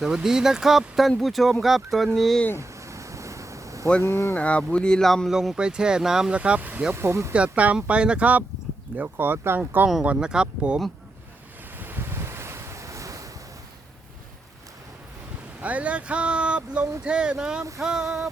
สวัสดีนะครับท่านผู้ชมครับตอนนี้คนบุรีรัมย์ลงไปแช่น้ำแล้วครับเดี๋ยวผมจะตามไปนะครับเดี๋ยวขอตั้งกล้องก่อนนะครับผมไปแล้วครับลงแช่น้ำครับ